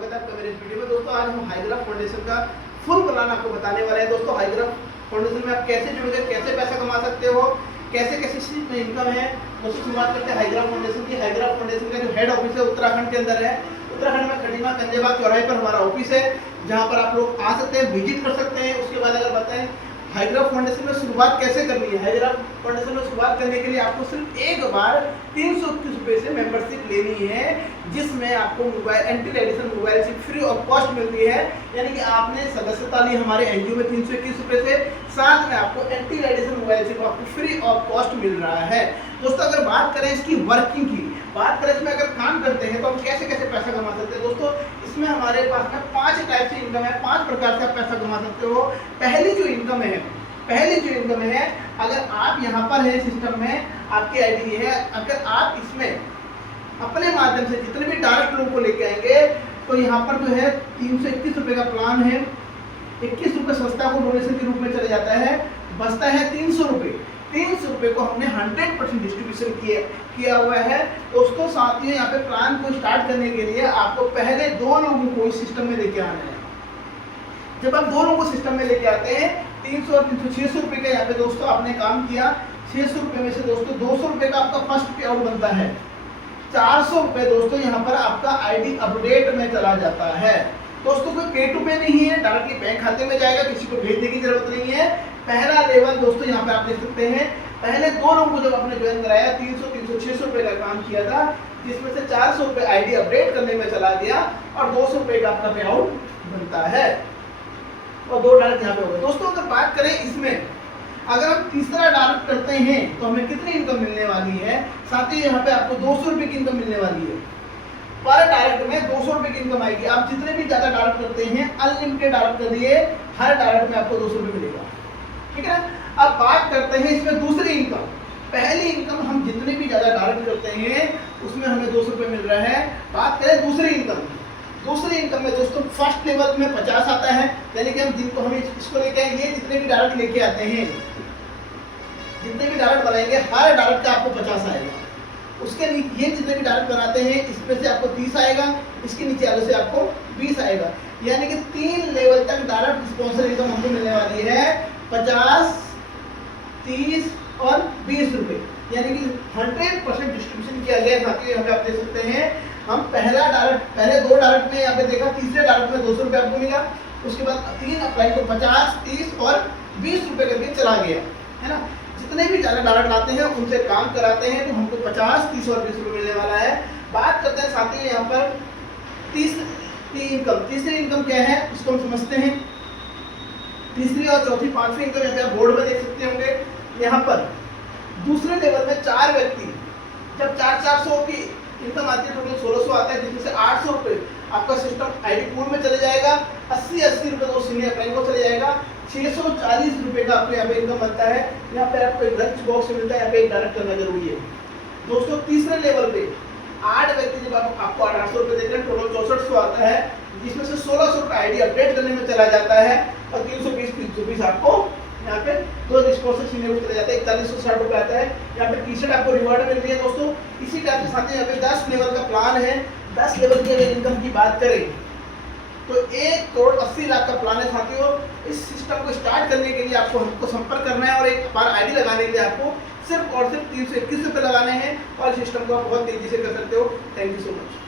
स्वागत है आपका मेरे इस वीडियो में। दोस्तों आज हम हाईग्राफ फाउंडेशन का फुल प्लान आपको बताने वाले हैं। दोस्तों हाईग्राफ फाउंडेशन में आप कैसे जुड़ोगे, कैसे पैसा कमा सकते हो, कैसे कैसे में इनकम है। दोस्तों शुरुआत करते हैं हाईग्राफ फाउंडेशन की। हाईग्राफ फाउंडेशन का जो हेड ऑफिस है उत्तराखंड के अंदर है। उत्तराखंड में खटीमा कंजेबाग चौराहे पर हमारा ऑफिस है, जहाँ पर आप लोग आ सकते हैं, विजिट कर सकते हैं। उसके बाद अगर बताएं हाईग्राफ फाउंडेशन में शुरुआत कैसे करनी है। हाईग्राफ फाउंडेशन में शुरुआत करने के लिए आपको सिर्फ एक बार 321 रुपये से मेंबरशिप लेनी है, जिसमें आपको mobile anti radiation mobile chip free of cost मिलती है। यानी कि आपने सदस्यता ली हमारे एनजीओ में 321 रुपये से, साथ में आपको एंटी रेडिएशन मोबाइल चिप आपको फ्री ऑफ कॉस्ट मिल रहा है। दोस्तों अगर बात करें इसकी वर्किंग की, बात करें इसमें अगर काम करते हैं तो हम कैसे कैसे पैसा कमा सकते हैं। दोस्तों इसमें हमारे पास में 5 टाइप से इनकम है, 5 प्रकार से आप पैसा कमा सकते हो। पहली जो इनकम है, अगर आप यहाँ पर है सिस्टम में, आपकी आईडी है, अगर आप इसमें अपने माध्यम से जितने भी डायरेक्ट लोगों को लेके आएंगे तो यहाँ पर जो है 321 रुपये का प्लान है। 21 रुपये संस्था को डोनेशन के रूप में चले जाता है, बचता है 300 रुपये। 300 रुपये को हमने 100% डिस्ट्रीब्यूशन किया हुआ है। दोस्तों साथियों यहाँ पे प्लान को स्टार्ट करने के लिए आपको पहले 2 लोगों को इस सिस्टम में लेके आना है। जब आप 2 लोगों को सिस्टम में लेके आते हैं 300 और 300 600 रुपये का यहाँ पे दोस्तों आपने काम किया। 600 रुपये में से दोस्तों 200 रुपये का आपका फर्स्ट पे आउट बनता है। 400 रुपये दोस्तों यहाँ पर आपका आईडी अपडेट में चला जाता है। दोस्तों कोई पे टू पे नहीं है, डायरेक्टली बैंक खाते में जाएगा, किसी को भेजने की जरूरत नहीं है। पहला लेवल दोस्तों यहाँ पे आप देख सकते हैं, पहले 2 लोगों को जब आपने ज्वाइन कराया 300 300 600 रुपये का काम किया था, जिसमें से 400 रुपये आईडी अपडेट करने में चला गया और 200 रुपये का आपका पे आउट बनता है और 2 डायरेक्ट यहाँ पे हो गए। दोस्तों अगर बात करें इसमें, अगर हम तीसरा डायरेक्ट करते हैं तो हमें कितनी इनकम मिलने वाली है। साथ ही यहाँ पे आपको 200 रुपये की इनकम मिलने वाली है। पर डायरेक्ट में 200 रुपये की इनकम आएगी। आप जितने भी ज्यादा डायरेक्ट करते हैं, अनलिमिटेड डायरेक्ट करिए, हर डायरेक्ट में आपको 200 रुपये मिलेगा। ठीक है। अब बात करते हैं इसमें दूसरी इनकम। पहली इनकम हम जितने भी ज्यादा डायरेक्ट करते हैं उसमें हमें 200 रुपये मिल रहा है। बात करें दूसरी इनकम में दोस्तों फर्स्ट लेवल में 50 आता है। यानी कि हम जिनको हम इसको लेके आए, ये जितने भी डायरेक्ट लेके आते हैं, जितने भी डायरेक्ट बनाएंगे हर डायरेक्ट का आपको 50 आएगा। उसके नीचे ये जितने भी डायरेक्ट बनाते हैं इसमें से आपको 30 आएगा, इसके नीचे आगे से आपको 20 आएगा। यानी कि 3 लेवल तक डायरेक्ट स्पॉन्सर इनकम हमको मिलने वाली है 50, 30 और 20 रुपये। यानी कि 100% डिस्ट्रीब्यूशन किया गया है। साथियों यहाँ पे आप देख सकते हैं, हम पहले 2 डायरेक्ट में यहाँ पे देखा, तीसरे डायरेक्ट में 200 रुपये आपको मिला। उसके बाद 3 अप्लाई को 50, 30 और 20 रुपये करके चला गया है ना। जितने भी ज़्यादा डायरेक्ट लाते हैं उनसे काम कराते हैं तो हमको 50, 30 और 20 रुपये मिलने वाला है। बात करते हैं साथियों यहाँ पर तीसरी इनकम क्या है, इसको हम समझते हैं। तीसरी और चौथी 5वीं इनकम यहाँ पे आप बोर्ड में देख सकते होंगे। यहाँ पर दूसरे लेवल में 4 व्यक्ति जब 400 की इनकम आती है, टोटल 1600 आता है, जिसमें से 800 रुपये आपका सिस्टम आईडी पूल में चले जाएगा। 80 रुपये तो सीनियर बैंक को चले जाएगा। 640 रुपये का आपको यहाँ पे इनकम बनता है। यहाँ पे आपको एक लंच बॉक्स मिलता है, यहाँ पे डायरेक्ट करना जरूरी है। दोस्तों तीसरे लेवल पे 8 व्यक्ति जब आपको 800 रुपये देते हैं, टोटल 6400 आता है, जिसमें से 1600 रुपये आईडी अपडेट करने में चला जाता है और 320 रुपीज़ आपको यहाँ पे 2 स्पॉन्सर सीनियर को चले जाते हैं। 4160 रुपये आता है। यहाँ पे टी-शर्ट आपको रिवॉर्ड मिल रही है। दोस्तों इसी टाइप के साथ यहाँ पे 10 लेवल का प्लान है। 10 लेवल की अगर इनकम की बात करें तो 1,80,00,000 का प्लान है। साथियों इस सिस्टम को स्टार्ट करने के लिए आपको हमको संपर्क करना है और एक बार आईडी लगाने के लिए आपको सिर्फ और सिर्फ 321 रुपये लगाने हैं और सिस्टम को आप बहुत तेजी से कर सकते हो। Thank you so much.